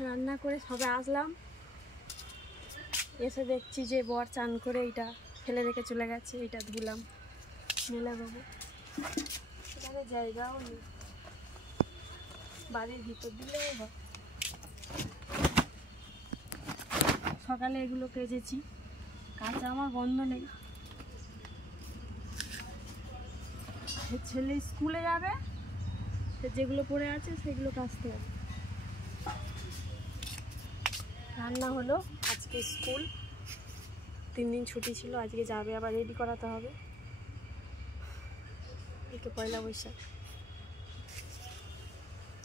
রান্না করে সবে আসলাম, এসে দেখছি যে বর চান করে এইটা ফেলে রেখে চলে গেছে। এইটা ধুলাম, মেলে দেবো। এখানে জায়গাও নেই, বাড়ির ভিতর দিলেও হয়। সকালে এগুলো কেচেছি, কাঁচা আমার বন্ধ নেই। ছেলে স্কুলে যাবে, যেগুলো পড়ে আছে সেগুলো কাচতে হবে। রান্না হলো, আজকে স্কুল 3 দিন ছুটি ছিল, আজকে যাবে, আবার রেডি করাতে হবে। একে পয়লা বৈশাখ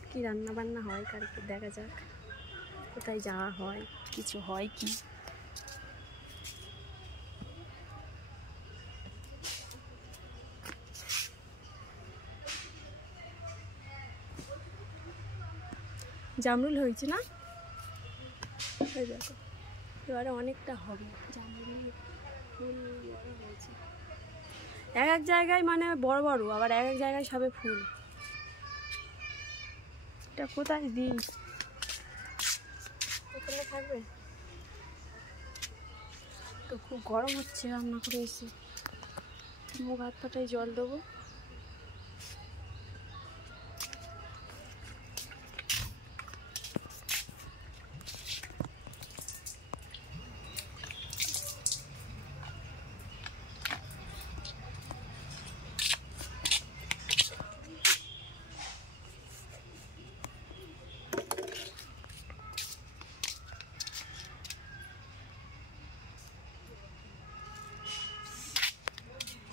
কি রান্না বান্না হয় কালকে দেখা যাক, কোথায় যাওয়া হয়, কিছু হয় কি। জামরুল হয়েছে না, এই দেখো এবারে অনেকটা হবে জামরুল ফুল বড় হয়েছে। এক এক জায়গায় মানে বড় বড়, আবার এক এক জায়গায় সবে ফুল। এটা কোথায় দিই, এখানে থাকবে তো। খুব গরম হচ্ছে, রান্না করে এসে মুখ হাত পাটায় জল দেবো।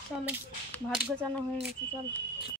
চলো, ভাত গোছানো হয়ে গেছে, চলো।